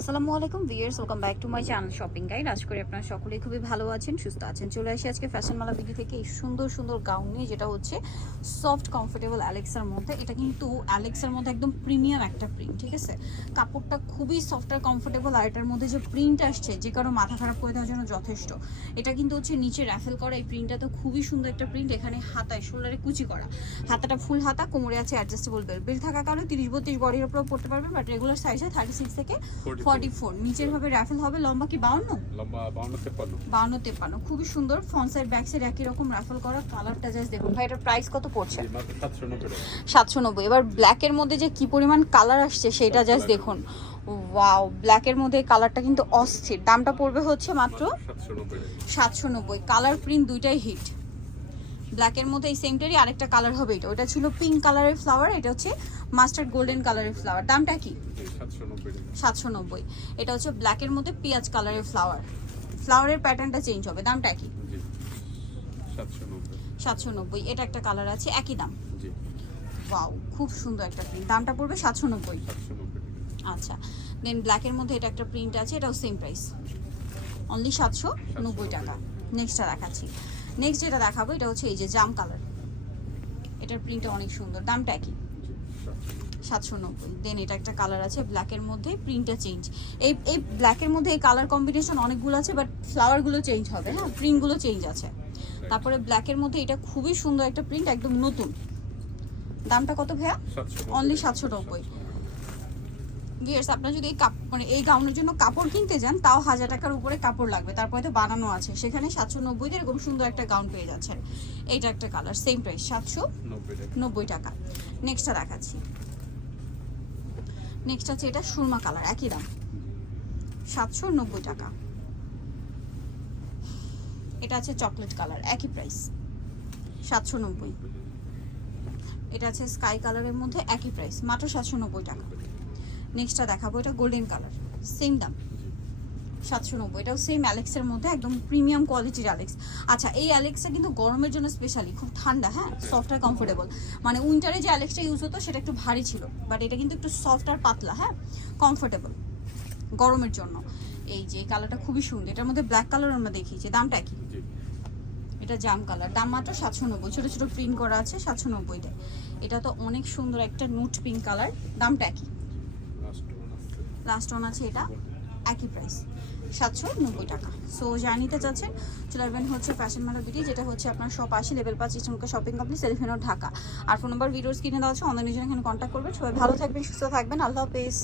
আসসালামু আলাইকুম viewers welcome back to my channel shopping guide. আজ করি আপনারা সকলেই খুবই ভালো আছেন, সুস্থ আছেন। চলে আসি আজকে ফ্যাশন মালা বিডি থেকে এই সুন্দর সুন্দর গাউন নিয়ে, যেটা হচ্ছে সফট কমফোর্টেবল অ্যালেক্সার মধ্যে। এটা কিন্তু অ্যালেক্সার মধ্যে একদম প্রিমিয়াম একটা প্রিন্ট ঠিক আছে? কাপড়টা খুবই সফট আর কমফোর্টেবল আর এটার মধ্যে যে প্রিন্ট আসছে, যে কারও মাথা খারাপ করে দেওয়ার জন্য যথেষ্ট। এটা কিন্তু হচ্ছে নিচে র্যাফেল করা, এই প্রিন্টটা তো খুবই সুন্দর একটা প্রিন্ট এখানে হাতায়, শোল্ডারে কুচি করা। হাতাটা ফুল হাতা, কোমরে আছে অ্যাডজাস্টেবল বেল্ট বেল্ট থাকার কারণে তিরিশ বত্রিশ বডির উপর পড়তে পারবেন বাট রেগুলার সাইজে থার্টি সিক্স থেকে 44 ফর্টি ফোর নিচের ভাবে র্যাফেল হবে লম্বা কি বাউন্ন? লম্বা বাউন্ন তেপ্পান্ন। বাউন্ন তেপ্পান্ন। খুবই সুন্দর ফ্রন্ট সাইড ব্যাক সাইড একই রকম রাফেল করা। কালারটা জাস্ট দেখুন। ভাই এটার প্রাইস কত পড়ছে? এই মাত্র সাতশো নব্বই টাকা। এবার ব্ল্যাকের মধ্যে যে কি পরিমাণ কালার আসছে সেটা জাস্ট দেখুন। ওয়াও ব্ল্যাকের মধ্যে কালারটা কিন্তু অস্থির। দামটা পড়বে হচ্ছে মাত্র সাতশো নব্বই টাকা। সাতশো নব্বই। কালার প্রিন্ট দুইটাই হিট ব্ল্যাকের মধ্যে এই সেমটারই আরেকটা কালার হবে এটা। ওটা ছিল পিঙ্ক কালারের ফ্লাওয়ার এটা হচ্ছে মাস্টার্ড গোল্ডেন কালারের ফ্লাওয়ার দামটা কি? সাতশো নব্বই। এটা হচ্ছে ব্ল্যাকের মধ্যে পেঁয়াজ কালারের ফ্লাওয়ার ফ্লাওয়ারের প্যাটার্নটা চেঞ্জ হবে। দামটা কি? সাতশো নব্বই। এটা একটা কালার আছে একই দাম? জি। ওয়াও খুব সুন্দর একটা প্রিন্ট দামটা পড়বে সাতশো নব্বই। আচ্ছা। দেন ব্ল্যাকের মধ্যে এটা একটা প্রিন্ট আছে এটাও সেম প্রাইস অনলি সাতশো নব্বই টাকা। নেক্সটটা দেখাচ্ছি। নেক্সট যেটা দেখাবো এটা হচ্ছে এই যে জাম কালার এটার প্রিন্টটা অনেক সুন্দর। দামটা একই। সাতশো নব্বই। দেন এটা একটা কালার আছে ব্ল্যাকের মধ্যে প্রিন্টটা চেঞ্জ এই এই ব্ল্যাকের মধ্যে এই কালার কম্বিনেশন অনেকগুলো আছে বাট ফ্লাওয়ারগুলো চেঞ্জ হবে হ্যাঁ? প্রিন্টগুলো চেঞ্জ আছে। তারপরে ব্ল্যাকের মধ্যে এটা খুবই সুন্দর একটা প্রিন্ট একদম নতুন। দামটা কত ভাইয়া? অনলি সাতশো 790 ভিয়ার্স আপনার যদি এই কাপ মানে এই গাউনের জন্য কাপড় কিনতে যান, তাও হাজার টাকার উপরে কাপড় লাগবে। তারপরে তো বানানো আছে। সেখানে সাতশো নব্বইতে এরকম সুন্দর একটা গাউন পেয়ে যাচ্ছেন। এইটা একটা কালার সেম প্রাইস সাতশো নব্বই নব্বই টাকা নেক্সটটা দেখাচ্ছি। নেক্সট আছে এটা সুরমা কালার একই দাম। সাতশো নব্বই টাকা। এটা আছে চকলেট কালার একই প্রাইস সাতশো নব্বই। এটা আছে স্কাই কালারের মধ্যে একই প্রাইস মাত্র সাতশো নব্বই টাকা। নেক্সটটা দেখাবো এটা গোল্ডেন কালার সেম দাম সাতশো নব্বই। এটাও সেম অ্যালেক্সের মধ্যে একদম প্রিমিয়াম কোয়ালিটির অ্যালেক্স আচ্ছা এই অ্যালেক্সটা কিন্তু গরমের জন্য স্পেশালি খুব ঠান্ডা হ্যাঁ? সফট আর কমফোর্টেবল মানে উইন্টারে যে অ্যালেক্সটা ইউজ হতো সেটা একটু ভারী ছিল। বাট এটা কিন্তু একটু সফট আর পাতলা হ্যাঁ? কমফোর্টেবল গরমের জন্য। এই যে কালারটা খুবই সুন্দর। এটার মধ্যে ব্ল্যাক কালার আমরা দেখিয়েছি। দামটা কি এটা জাম কালার দাম মাত্র সাতশো নব্বই। ছোটো ছোটো প্রিন্ট করা আছে সাতশো নব্বইতে এটা তো অনেক সুন্দর একটা নুট পিঙ্ক কালার দামটা আসছে লাস্ট ওয়ান আছে এটা। একই প্রাইস সাতশো নব্বই টাকা। সো যা নিতে চলে আসবেন হচ্ছে ফ্যাশন মার্ক বিটি যেটা হচ্ছে আপনার শপ আসি লেভেল পাঁচ ইস্টমকা শপিং কমপ্লেক্স সেলফিনোর ঢাকা আর ফোন নম্বর ভিডিওস কিনে দেওয়া আছে অনলাইনের জন্য এখানে কন্ট্যাক্ট করবেন, সবাই ভালো থাকবেন, সুস্থ থাকবেন, আল্লাহ হাফেজ।